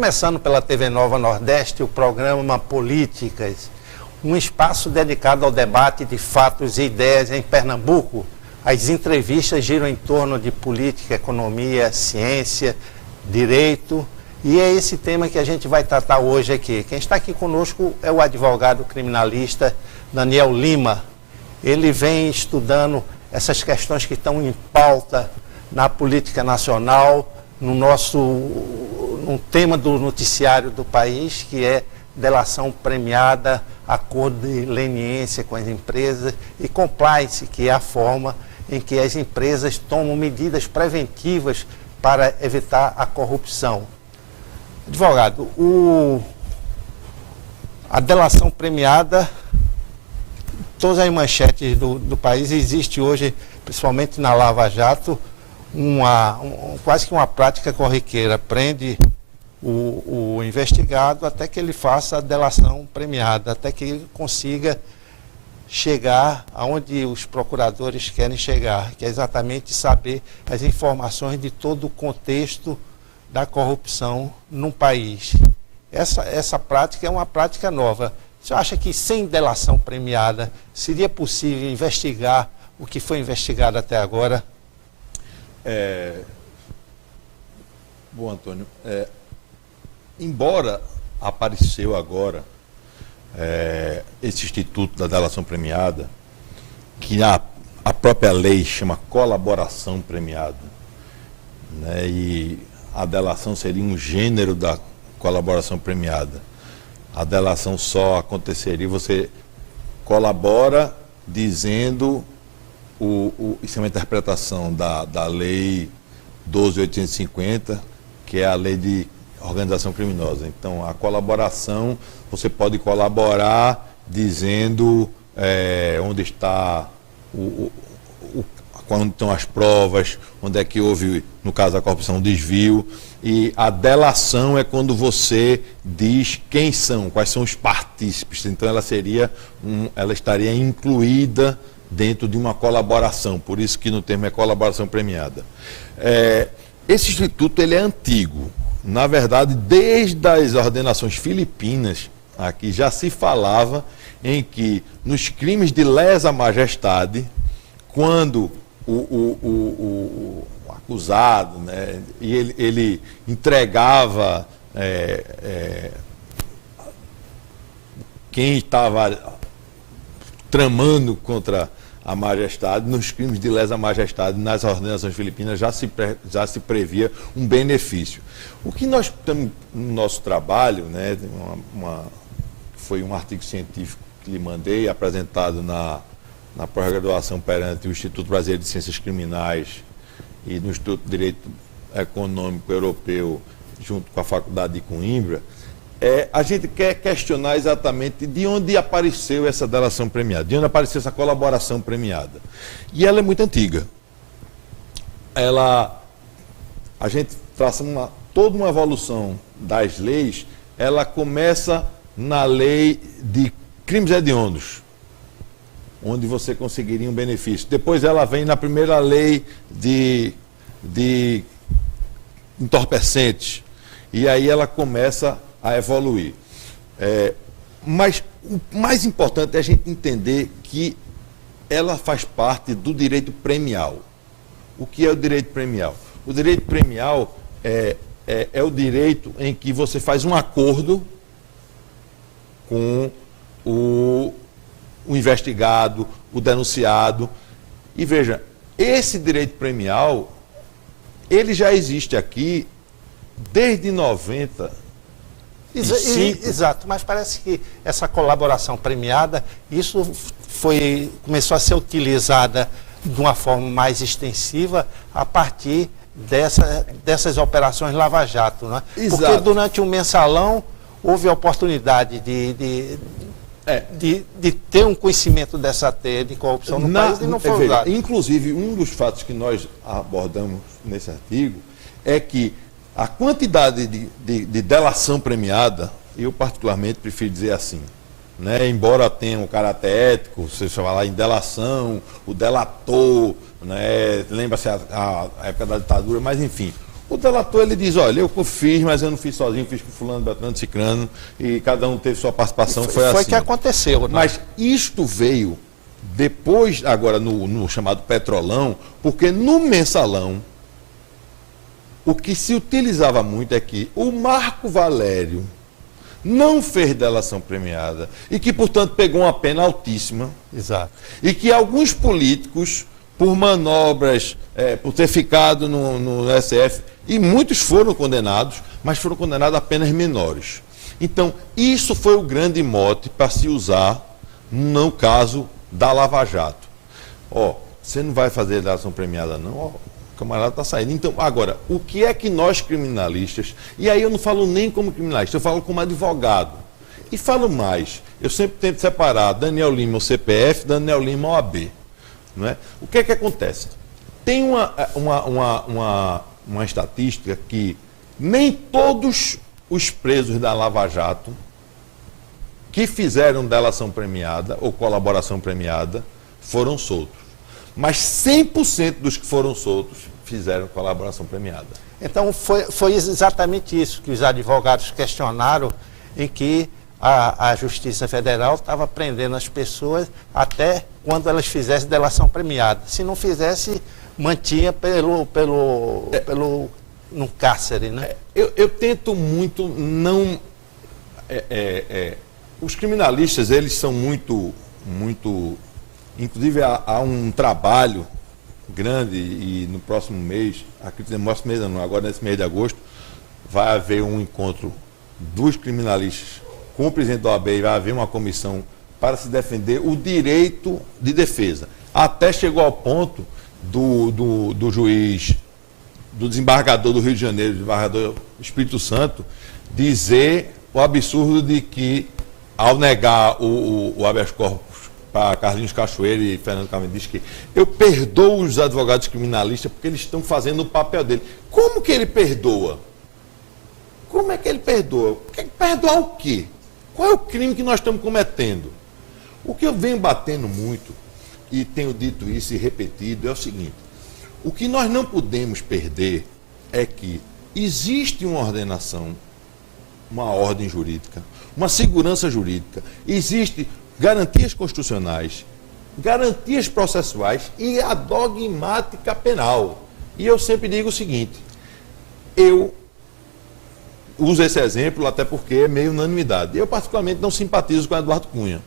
começando pela TV Nova Nordeste o programa Políticas, um espaço dedicado ao debate de fatos e ideias em Pernambuco. As entrevistas giram em torno de política, economia, ciência, direito, e é esse tema que a gente vai tratar hoje aqui. Quem está aqui conosco é o advogado criminalista Daniel Lima. Ele vem estudando essas questões que estão em pauta na política nacional, no tema do noticiário do país, que é delação premiada, acordo de leniência com as empresas e compliance, que é a forma em que as empresas tomam medidas preventivas para evitar a corrupção. Advogado, a delação premiada, todas as manchetes do país, existe hoje, principalmente na Lava Jato, quase que uma prática corriqueira. Prende o investigado até que ele faça a delação premiada, até que ele consiga chegar aonde os procuradores querem chegar, que é exatamente saber as informações de todo o contexto da corrupção num país. Essa prática é uma prática nova. Você acha que sem delação premiada seria possível investigar o que foi investigado até agora? Bom, Antônio, embora apareceu agora esse instituto da delação premiada, que a própria lei chama colaboração premiada, né, e a delação seria um gênero da colaboração premiada. A delação só aconteceria, você colabora dizendo, isso é uma interpretação da lei 12.850, que é a lei de organização criminosa. Então, a colaboração, você pode colaborar dizendo onde está onde estão as provas, onde é que houve, no caso da corrupção, um desvio. E a delação é quando você diz quem são, quais são os partícipes. Então, ela estaria incluída dentro de uma colaboração, por isso que no termo é colaboração premiada. Esse instituto ele é antigo. Na verdade, desde as ordenações filipinas, aqui já se falava em que nos crimes de lesa majestade, quando o acusado, né, e ele entregava quem estava tramando contra a majestade, nos crimes de lesa majestade, nas ordenações filipinas, já se previa um benefício. O que nós temos no nosso trabalho, né, foi um artigo científico que lhe mandei, apresentado na pós-graduação perante o Instituto Brasileiro de Ciências Criminais e no Instituto de Direito Econômico Europeu, junto com a Faculdade de Coimbra, a gente quer questionar exatamente de onde apareceu essa delação premiada, de onde apareceu essa colaboração premiada. E ela é muito antiga. A gente traça toda uma evolução das leis, ela começa na lei de crimes hediondos, onde você conseguiria um benefício. Depois ela vem na primeira lei de entorpecentes, e aí ela começa a evoluir. Mas o mais importante é a gente entender que ela faz parte do direito premial. O que é o direito premial? O direito premial é o direito em que você faz um acordo com o investigado, o denunciado. E veja, esse direito premial, ele já existe aqui desde 90. Exato, mas parece que essa colaboração premiada, isso começou a ser utilizada de uma forma mais extensiva a partir dessas operações Lava Jato, né? Porque durante o mensalão houve a oportunidade de ter um conhecimento dessa teia de corrupção no país e não foi usado. Inclusive, um dos fatos que nós abordamos nesse artigo é que a quantidade de delação premiada, eu particularmente prefiro dizer assim, né? Embora tenha um caráter ético, você falar em delação, o delator, né? Lembra-se a época da ditadura, mas enfim, O delator, ele diz, olha, eu fiz, mas eu não fiz sozinho, fiz com fulano, Beltrano, Cicrano, e cada um teve sua participação, foi assim. Foi que aconteceu, né? Mas isto veio depois, agora no chamado Petrolão, porque no Mensalão, o que se utilizava muito é que o Marco Valério não fez delação premiada e que, portanto, pegou uma pena altíssima. Exato. E que alguns políticos, por manobras, por ter ficado no STF, e muitos foram condenados, mas foram condenados a penas menores. Então, isso foi o grande mote para se usar no caso da Lava Jato. Ó, você não vai fazer delação premiada, não? Ó, o camarada está saindo. Então, agora, o que é que nós criminalistas, e aí eu não falo nem como criminalista, eu falo como advogado. E falo mais, eu sempre tento separar Daniel Lima o CPF, Daniel Lima o OAB. Não é? O que é que acontece? Tem uma estatística que nem todos os presos da Lava Jato que fizeram delação premiada ou colaboração premiada foram soltos. Mas 100% dos que foram soltos fizeram colaboração premiada. Então, foi exatamente isso que os advogados questionaram, em que a Justiça Federal estava prendendo as pessoas até quando elas fizessem delação premiada. Se não fizesse, mantinha no cárcere, né? Eu tento muito não... os criminalistas, eles são muito... Inclusive, há um trabalho grande e no próximo mês, acredito, no próximo mês não, agora nesse mês de agosto, vai haver um encontro dos criminalistas com o presidente da OAB e vai haver uma comissão para se defender o direito de defesa. Até chegou ao ponto do juiz, do desembargador do Rio de Janeiro, do desembargador Espírito Santo, dizer o absurdo de que, ao negar o habeas corpus para Carlinhos Cachoeira e Fernando Cavendish, que eu perdoo os advogados criminalistas porque eles estão fazendo o papel dele. Como que ele perdoa? Como é que ele perdoa? Perdoar o quê? Qual é o crime que nós estamos cometendo? O que eu venho batendo muito, e tenho dito isso e repetido, é o seguinte: o que nós não podemos perder é que existe uma ordenação, uma ordem jurídica, uma segurança jurídica, existe garantias constitucionais, garantias processuais e a dogmática penal. E eu sempre digo o seguinte, eu uso esse exemplo até porque é meio unanimidade. Eu particularmente não simpatizo com Eduardo Cunha.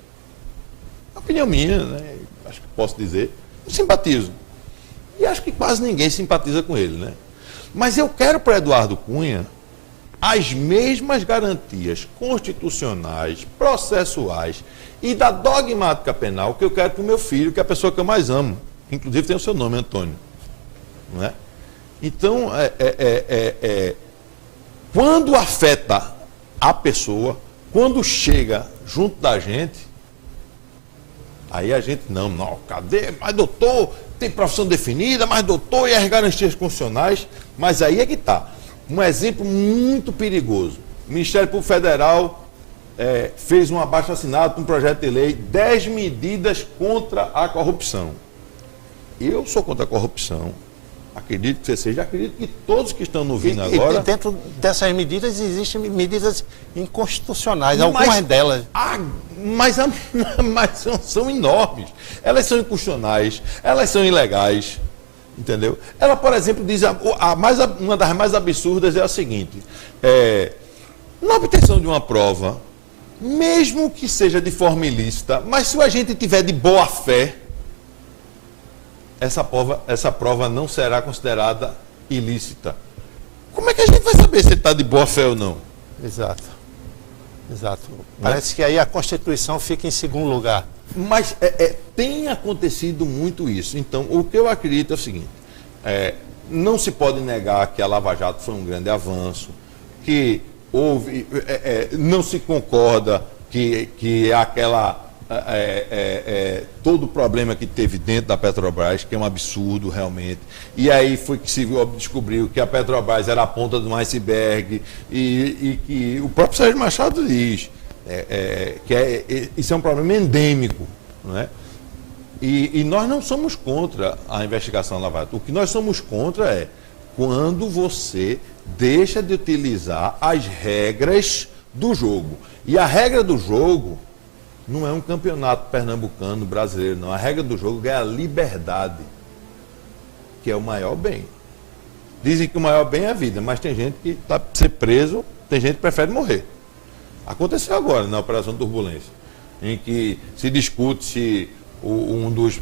É opinião minha, né? Acho que posso dizer, não simpatizo. E acho que quase ninguém simpatiza com ele, né? Mas eu quero para Eduardo Cunha as mesmas garantias constitucionais, processuais e da dogmática penal que eu quero para o meu filho, que é a pessoa que eu mais amo. Inclusive tem o seu nome, Antônio. Não é? Então, quando afeta a pessoa, quando chega junto da gente, aí a gente, não, cadê? Mas doutor, tem profissão definida, mas doutor, e as garantias constitucionais? Mas aí é que está. Um exemplo muito perigoso. O Ministério Público Federal fez um abaixo-assinado para um projeto de lei, 10 medidas contra a corrupção. Eu sou contra a corrupção. Acredito que você seja, acredito que todos que estão nos ouvindo agora... E dentro dessas medidas existem medidas inconstitucionais, algumas delas. Mas são enormes. Elas são inconstitucionais, elas são ilegais. Entendeu? Ela, por exemplo, diz, uma das mais absurdas é a seguinte, na obtenção de uma prova, mesmo que seja de forma ilícita, mas se o agente tiver de boa fé, essa prova não será considerada ilícita. Como é que a gente vai saber se ele está de boa fé ou não? Exato. Parece que aí a Constituição fica em segundo lugar. Mas tem acontecido muito isso. Então, o que eu acredito é o seguinte, não se pode negar que a Lava Jato foi um grande avanço, que houve, não se concorda que todo o problema que teve dentro da Petrobras, que é um absurdo realmente, e aí foi que se descobriu que a Petrobras era a ponta do iceberg, e que o próprio Sérgio Machado diz isso é um problema endêmico, não é? E nós não somos contra a investigação Lava Jato. O que nós somos contra é quando você deixa de utilizar as regras do jogo. E a regra do jogo não é um campeonato pernambucano, brasileiro, não. A regra do jogo é a liberdade, que é o maior bem. Dizem que o maior bem é a vida, mas tem gente que está ser preso, tem gente que prefere morrer. Aconteceu agora na Operação Turbulência, em que se discute se um dos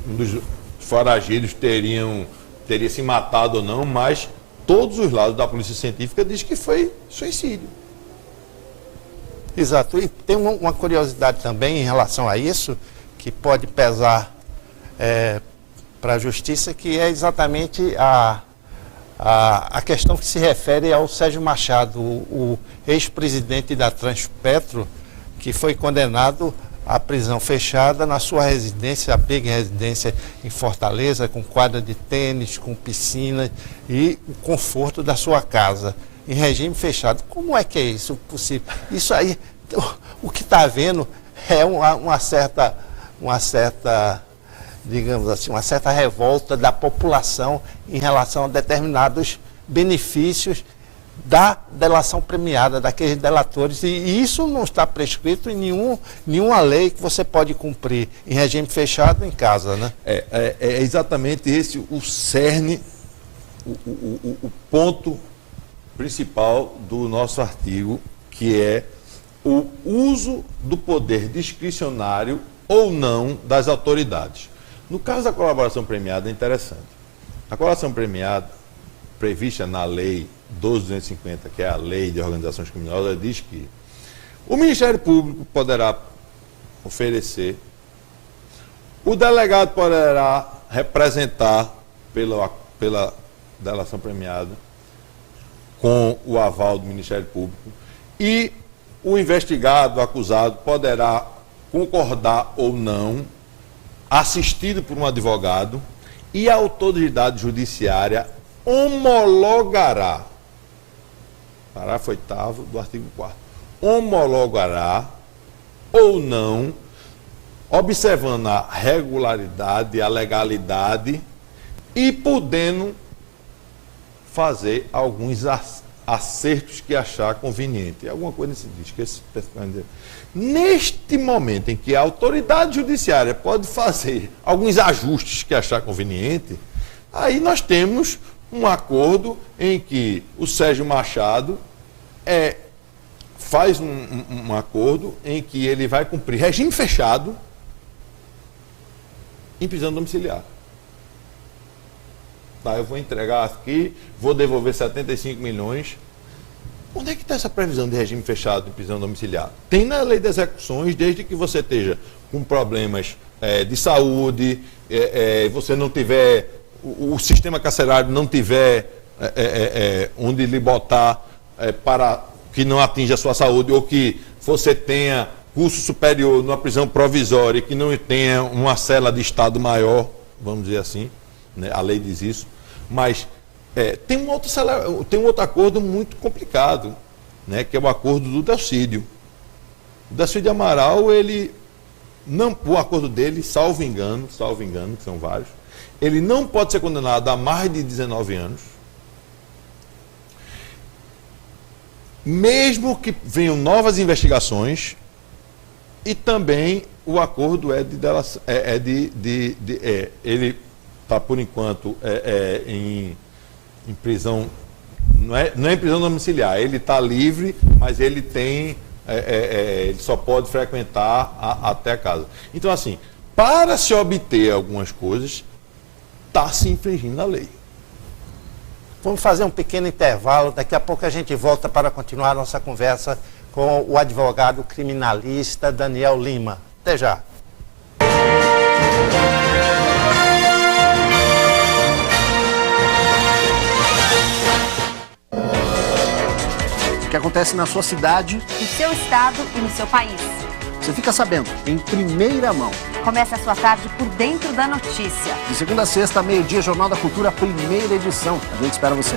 foragidos teria se matado ou não, mas todos os lados da polícia científica dizem que foi suicídio. Exato. E tem uma curiosidade também em relação a isso, que pode pesar para a justiça, que é exatamente a questão que se refere ao Sérgio Machado, o ex-presidente da Transpetro, que foi condenado à prisão fechada na sua residência, a Big Residência em Fortaleza, com quadra de tênis, com piscina e o conforto da sua casa, em regime fechado. Como é que é isso possível? Isso aí, o que está havendo é uma certa, digamos assim, uma certa revolta da população em relação a determinados benefícios da delação premiada, daqueles delatores, e isso não está prescrito em nenhuma lei que você pode cumprir em regime fechado em casa, né? É exatamente esse o cerne, o ponto principal do nosso artigo, que é o uso do poder discricionário ou não das autoridades. No caso da colaboração premiada é interessante. A colaboração premiada, prevista na lei 12.250, que é a lei de organizações criminosas, diz que o Ministério Público poderá oferecer, o delegado poderá representar pela delação premiada com o aval do Ministério Público e o investigado, o acusado, poderá concordar ou não, assistido por um advogado, e a autoridade judiciária homologará, parágrafo 8º do artigo 4º, homologará ou não, observando a regularidade, a legalidade e podendo fazer alguns acertos que achar conveniente. Alguma coisa nesse diz. Neste momento em que a autoridade judiciária pode fazer alguns ajustes que achar conveniente, aí nós temos um acordo em que o Sérgio Machado faz um acordo em que ele vai cumprir regime fechado em prisão domiciliar. Tá, eu vou entregar aqui, vou devolver 75 milhões. Onde é que está essa previsão de regime fechado de prisão domiciliar? Tem na lei de execuções, desde que você esteja com problemas de saúde, você não tiver, o sistema carcerário não tiver onde lhe botar para que não atinja a sua saúde, ou que você tenha curso superior numa prisão provisória e que não tenha uma cela de estado maior, vamos dizer assim, né? A lei diz isso, mas tem um outro acordo muito complicado, né? Que é o acordo do Delcídio. O Delcídio Amaral, o acordo dele, salvo engano, que são vários, ele não pode ser condenado a mais de 19 anos, mesmo que venham novas investigações, e também o acordo ele está, por enquanto, em prisão, não é em prisão domiciliar, ele está livre, mas ele tem, ele só pode frequentar até a casa. Então, assim, para se obter algumas coisas, está se infringindo a lei. Vamos fazer um pequeno intervalo, daqui a pouco a gente volta para continuar a nossa conversa com o advogado criminalista Daniel Lima. Até já. O que acontece na sua cidade, no seu estado e no seu país. Você fica sabendo em primeira mão. Começa a sua tarde por dentro da notícia. De segunda a sexta, meio-dia, Jornal da Cultura, primeira edição. A gente espera você.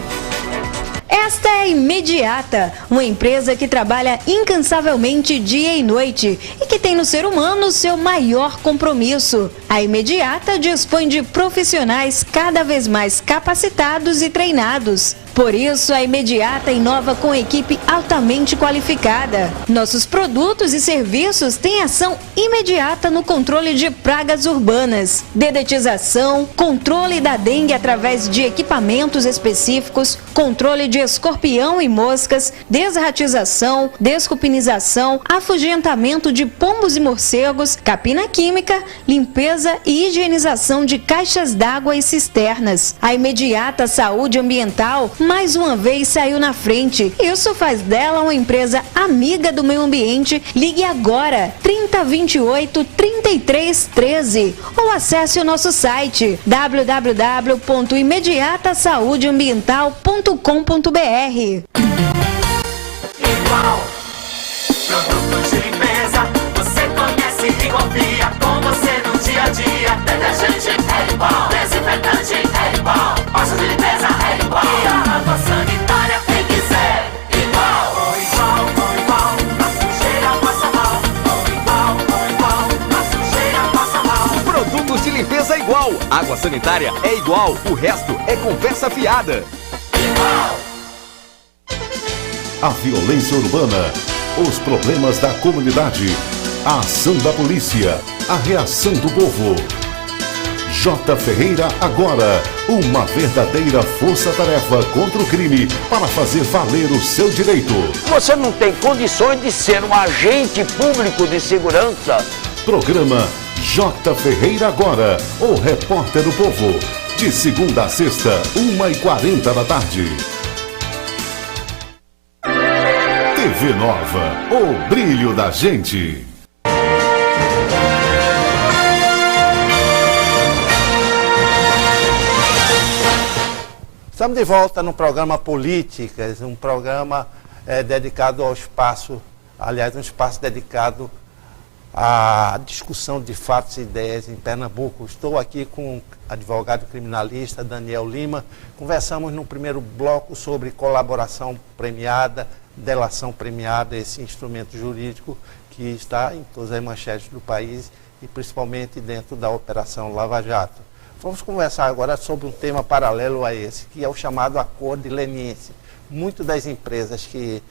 Esta é a Imediata, uma empresa que trabalha incansavelmente dia e noite e que tem no ser humano seu maior compromisso. A Imediata dispõe de profissionais cada vez mais capacitados e treinados. Por isso, a Imediata inova com equipe altamente qualificada. Nossos produtos e serviços têm ação imediata no controle de pragas urbanas, dedetização, controle da dengue através de equipamentos específicos, controle de escorpião e moscas, desratização, descupinização, afugentamento de pombos e morcegos, capina química, limpeza e higienização de caixas d'água e cisternas. A Imediata Saúde Ambiental mais uma vez saiu na frente. Isso faz dela uma empresa amiga do meio ambiente. Ligue agora 3028 3313 ou acesse o nosso site www.imediatasaudeambiental.com.br. Produtos de limpeza, você conhece e confia com você no dia a dia. Detergente é igual, desinfetante é igual, pasta de limpeza é igual. E a água sanitária tem que ser igual. Ou igual, a sujeira passa mal. Ou igual, a sujeira passa mal. Produtos de limpeza igual, água sanitária é igual, o resto é conversa fiada. A violência urbana, os problemas da comunidade, a ação da polícia, a reação do povo. J. Ferreira agora, uma verdadeira força-tarefa contra o crime para fazer valer o seu direito. Você não tem condições de ser um agente público de segurança. Programa J. Ferreira agora, o repórter do povo. De segunda a sexta, 1h40 da tarde. TV Nova, o brilho da gente. Estamos de volta no programa Políticas, um programa dedicado ao espaço, aliás, um espaço dedicado à discussão de fatos e ideias em Pernambuco. Estou aqui com o advogado criminalista Daniel Lima. Conversamos no primeiro bloco sobre colaboração premiada, delação premiada, esse instrumento jurídico que está em todas as manchetes do país e principalmente dentro da Operação Lava Jato. Vamos conversar agora sobre um tema paralelo a esse, que é o chamado acordo de leniência. Muitas das empresas que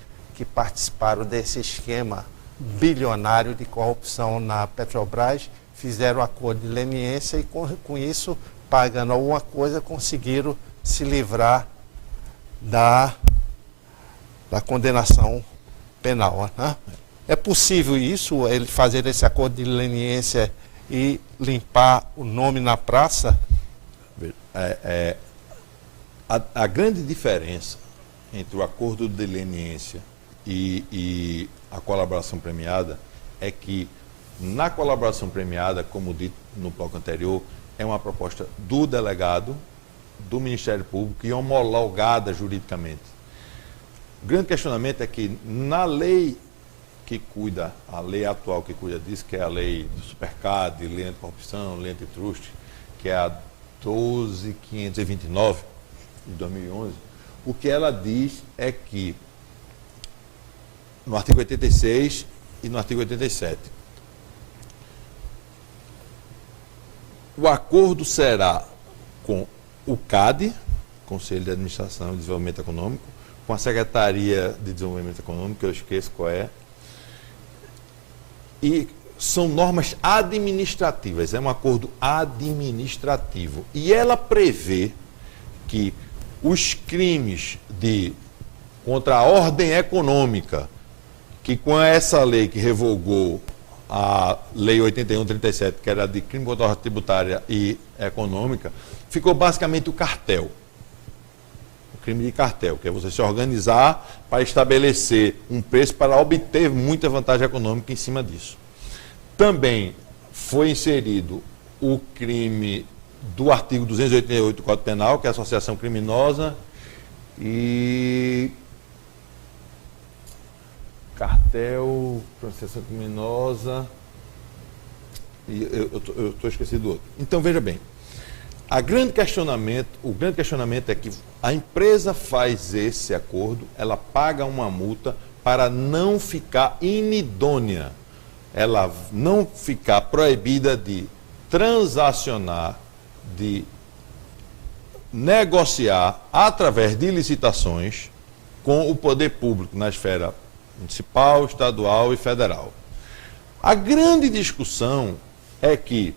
participaram desse esquema bilionário de corrupção na Petrobras fizeram acordo de leniência e com isso, pagando alguma coisa, conseguiram se livrar da condenação penal. Né? É possível isso, ele fazer esse acordo de leniência e limpar o nome na praça? A grande diferença entre o acordo de leniência e a colaboração premiada é que na colaboração premiada, como dito no bloco anterior, é uma proposta do delegado, do Ministério Público e homologada juridicamente. O grande questionamento é que na lei que cuida, a lei atual que cuida disso, que é a lei do Supercad, lei anticorrupção, lei antitrust, que é a 12.529 de 2011, o que ela diz é que no artigo 86 e no artigo 87, o acordo será com o CAD, Conselho de Administração e Desenvolvimento Econômico, com a Secretaria de Desenvolvimento Econômico, que eu esqueço qual é, e são normas administrativas, é um acordo administrativo. E ela prevê que os crimes contra a ordem econômica, que com essa lei que revogou a Lei 81/37, que era de crime contra a ordem tributária e econômica, ficou basicamente o cartel. O crime de cartel, que é você se organizar para estabelecer um preço para obter muita vantagem econômica em cima disso. Também foi inserido o crime do artigo 288 do Código Penal, que é a associação criminosa, e cartel, associação criminosa, e eu estou esquecido do outro. Então, veja bem, o grande questionamento é que a empresa faz esse acordo, ela paga uma multa para não ficar inidônea, ela não ficar proibida de transacionar, de negociar através de licitações com o poder público na esfera municipal, estadual e federal. A grande discussão é que,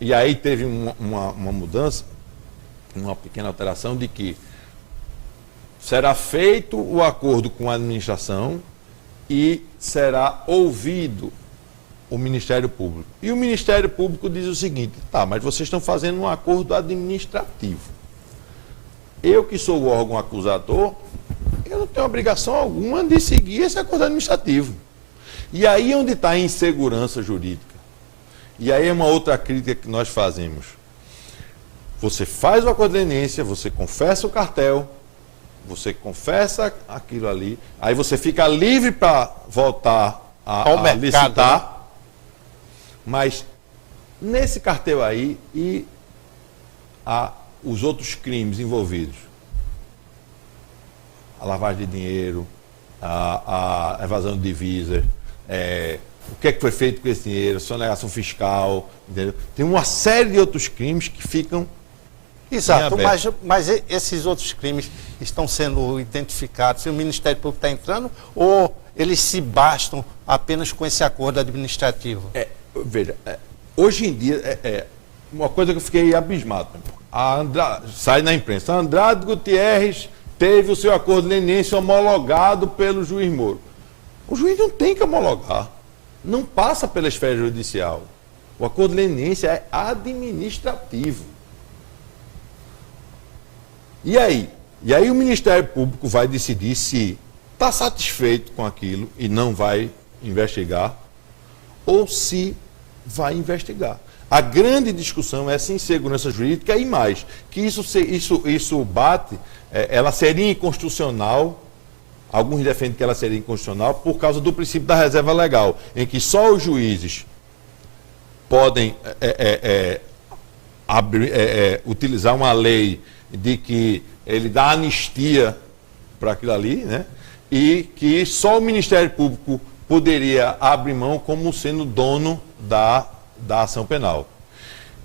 e aí teve uma mudança, uma pequena alteração de que será feito o acordo com a administração e será ouvido o Ministério Público. E o Ministério Público diz o seguinte: tá, mas vocês estão fazendo um acordo administrativo. Eu, que sou o órgão acusador, eu não tenho obrigação alguma de seguir esse acordo administrativo. E aí é onde está a insegurança jurídica. E aí é uma outra crítica que nós fazemos. Você faz o acordo de leniência, você confessa o cartel, você confessa aquilo ali, aí você fica livre para voltar a mercado, licitar, né? Mas nesse cartel aí e os outros crimes envolvidos, a lavagem de dinheiro, a evasão de divisas, o que é que foi feito com esse dinheiro, sonegação fiscal, entendeu? Tem uma série de outros crimes que ficam... Exato, mas esses outros crimes estão sendo identificados, se o Ministério Público está entrando, ou eles se bastam apenas com esse acordo administrativo? Veja, hoje em dia, uma coisa que eu fiquei abismado, sai na imprensa, Andrade Gutierrez teve o seu acordo de leniência homologado pelo juiz Moro. O juiz não tem que homologar, não passa pela esfera judicial. O acordo de leniência é administrativo. E aí o Ministério Público vai decidir se está satisfeito com aquilo e não vai investigar, ou se vai investigar. A grande discussão é essa insegurança jurídica e mais, que isso bate, ela seria inconstitucional, alguns defendem que ela seria inconstitucional por causa do princípio da reserva legal, em que só os juízes podem utilizar uma lei de que ele dá anistia para aquilo ali, né? E que só o Ministério Público poderia abrir mão como sendo dono da ação penal.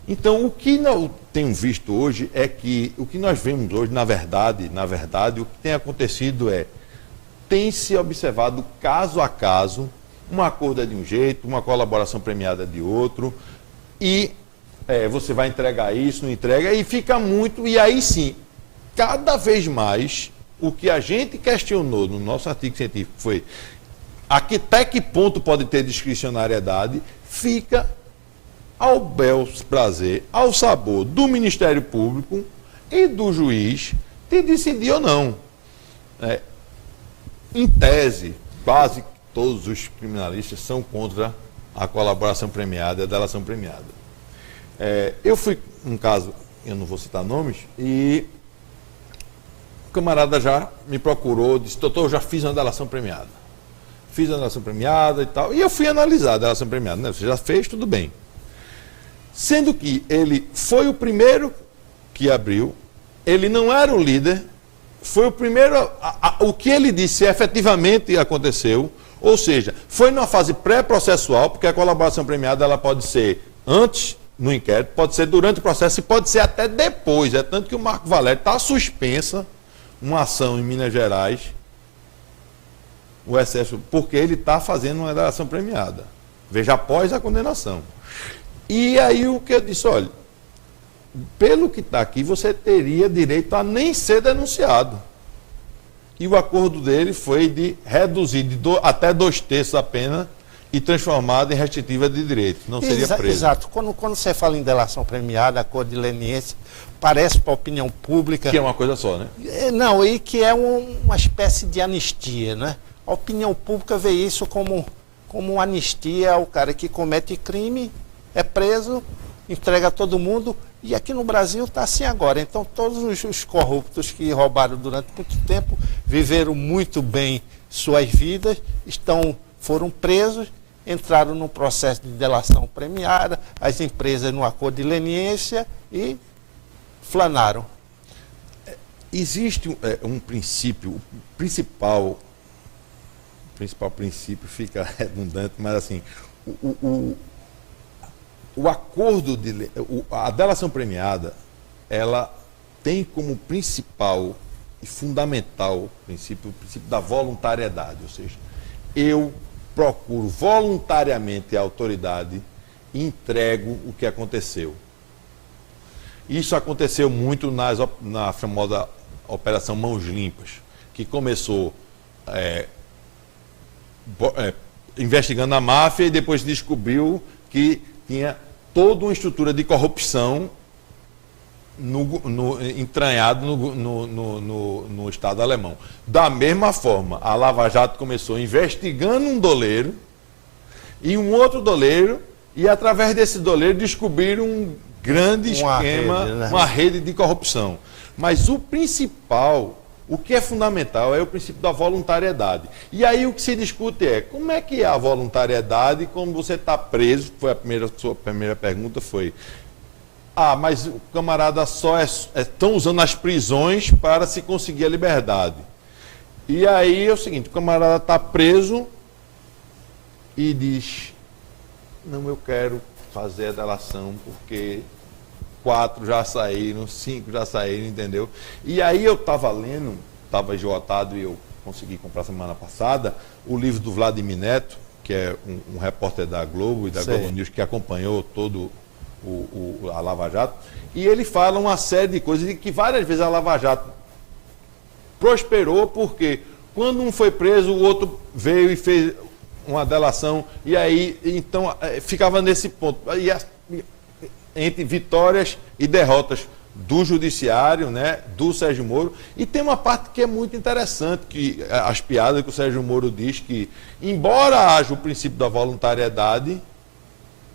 Então, o que nós temos visto hoje é que, o que nós vemos hoje, na verdade, o que tem acontecido tem se observado caso a caso, um acordo é de um jeito, uma colaboração premiada é de outro, e você vai entregar isso, não entrega, e fica muito, e aí sim, cada vez mais, o que a gente questionou no nosso artigo científico foi até que ponto pode ter discricionariedade, fica ao bel prazer, ao sabor do Ministério Público e do juiz de decidir ou não. Em tese, quase todos os criminalistas são contra a colaboração premiada e a delação premiada. Eu fui, um caso, eu não vou citar nomes, e o camarada já me procurou, disse: doutor, eu já fiz uma delação premiada. Fiz a delação premiada e tal, e eu fui analisar a delação premiada, né? Você já fez, tudo bem. Sendo que ele foi o primeiro que abriu, ele não era o líder, foi o primeiro, o que ele disse efetivamente aconteceu, ou seja, foi numa fase pré-processual, porque a colaboração premiada ela pode ser antes, no inquérito, pode ser durante o processo e pode ser até depois. É tanto que o Marco Valério está suspensa uma ação em Minas Gerais, o excesso, porque ele está fazendo uma delação premiada. Veja, após a condenação. E aí o que eu disse, olha, pelo que está aqui, você teria direito a nem ser denunciado. E o acordo dele foi de reduzir até 2/3 a pena e transformado em restritiva de direito. Não seria preso. Exato. Quando você fala em delação premiada, acordo de leniência, parece para a opinião pública... Que é uma coisa só, né? Não, e que é uma espécie de anistia, né? A opinião pública vê isso como uma anistia ao cara que comete crime, é preso, entrega a todo mundo, e aqui no Brasil está assim agora. Então, todos os corruptos que roubaram durante muito tempo, viveram muito bem suas vidas, foram presos, entraram num processo de delação premiada, as empresas no acordo de leniência e flanaram. Existe um princípio, o principal princípio fica redundante, mas assim, o acordo a delação premiada, ela tem como principal e fundamental princípio o princípio da voluntariedade, ou seja, eu procuro voluntariamente a autoridade e entrego o que aconteceu. Isso aconteceu muito na famosa Operação Mãos Limpas, que começou investigando a máfia e depois descobriu que tinha toda uma estrutura de corrupção entranhado no Estado alemão. Da mesma forma, a Lava Jato começou investigando um doleiro e um outro doleiro, e através desse doleiro descobriram um grande esquema, uma rede de corrupção. Mas o principal, o que é fundamental, é o princípio da voluntariedade. E aí o que se discute é, como é que é a voluntariedade quando você está preso? Sua primeira pergunta foi, mas o camarada só estão usando as prisões para se conseguir a liberdade. E aí é o seguinte, o camarada está preso e diz, não, eu quero fazer a delação porque 4 já saíram, 5 já saíram, entendeu? E aí eu estava lendo, estava esgotado e eu consegui comprar semana passada, o livro do Vladimir Neto, que é um repórter da Globo e da Globo News, que acompanhou todo a Lava Jato, e ele fala uma série de coisas, e que várias vezes a Lava Jato prosperou, porque quando um foi preso, o outro veio e fez uma delação, e aí, então, ficava nesse ponto. Entre vitórias e derrotas do Judiciário, né, do Sérgio Moro. E tem uma parte que é muito interessante, que as piadas que o Sérgio Moro diz que, embora haja o princípio da voluntariedade,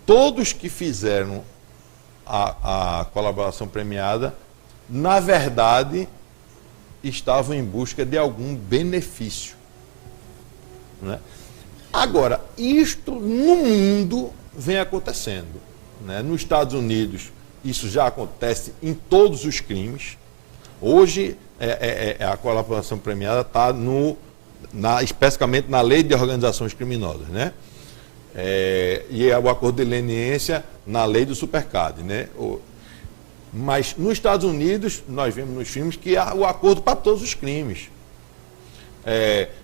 todos que fizeram a colaboração premiada, na verdade, estavam em busca de algum benefício. Né? Agora, isto no mundo vem acontecendo. Né? Nos Estados Unidos, isso já acontece em todos os crimes. Hoje, a colaboração premiada está especificamente na Lei de Organizações Criminosas, né? E o acordo de leniência na Lei do Supercad, né? Mas nos Estados Unidos, nós vemos nos filmes que há o acordo para todos os crimes.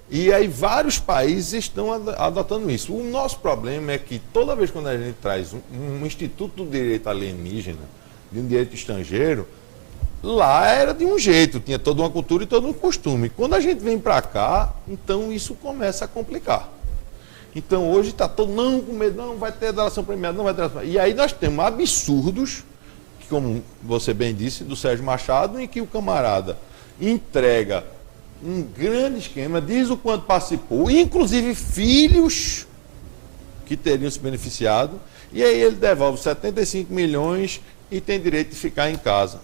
E aí vários países estão adotando isso. O nosso problema é que toda vez que a gente traz um Instituto do Direito Alienígena, de um direito estrangeiro, lá era de um jeito, tinha toda uma cultura e todo um costume. Quando a gente vem para cá, então isso começa a complicar. Então hoje está todo mundo com medo, não vai ter delação premiada, não vai ter delação premiada. E aí nós temos absurdos, como você bem disse, do Sérgio Machado, em que o camarada entrega um grande esquema, diz o quanto participou, inclusive filhos que teriam se beneficiado, e aí ele devolve 75 milhões e tem direito de ficar em casa.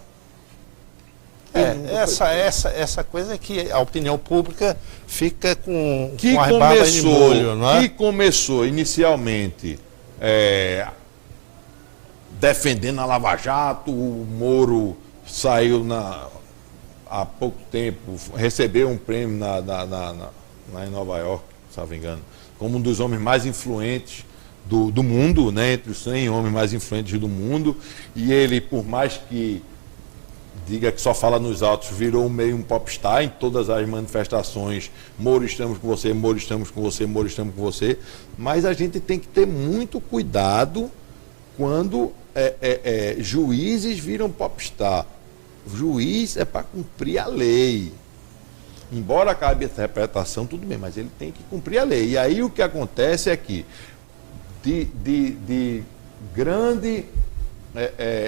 Essa coisa é que a opinião pública fica com a rebaba de molho, não é? Que começou inicialmente defendendo a Lava Jato, o Moro saiu há pouco tempo, recebeu um prêmio lá em Nova York, se não me engano, como um dos homens mais influentes do mundo, né, entre os 100 homens mais influentes do mundo, e ele, por mais que diga que só fala nos autos, virou meio um popstar em todas as manifestações, Moro, estamos com você, Moro, estamos com você, Moro, estamos com você, mas a gente tem que ter muito cuidado quando juízes viram popstar. O juiz é para cumprir a lei. Embora cabe essa interpretação, tudo bem, mas ele tem que cumprir a lei. E aí o que acontece é que de grande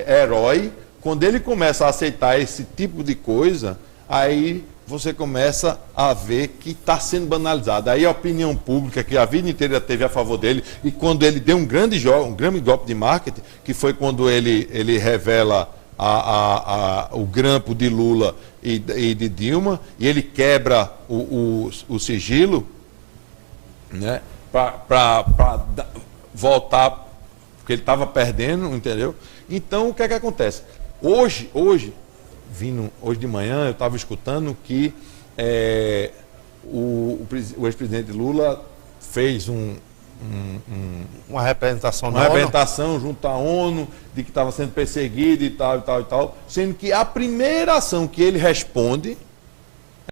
herói, quando ele começa a aceitar esse tipo de coisa, aí você começa a ver que está sendo banalizado. Aí a opinião pública, que a vida inteira teve a favor dele, e quando ele deu um grande golpe de marketing, que foi quando ele revela o grampo de Lula e de Dilma, e ele quebra o sigilo, né, para voltar, porque ele estava perdendo, entendeu? Então, o que é que acontece? Hoje hoje de manhã, eu estava escutando que o ex-presidente Lula fez uma representação junto à ONU de que estava sendo perseguido e tal, sendo que a primeira ação que ele responde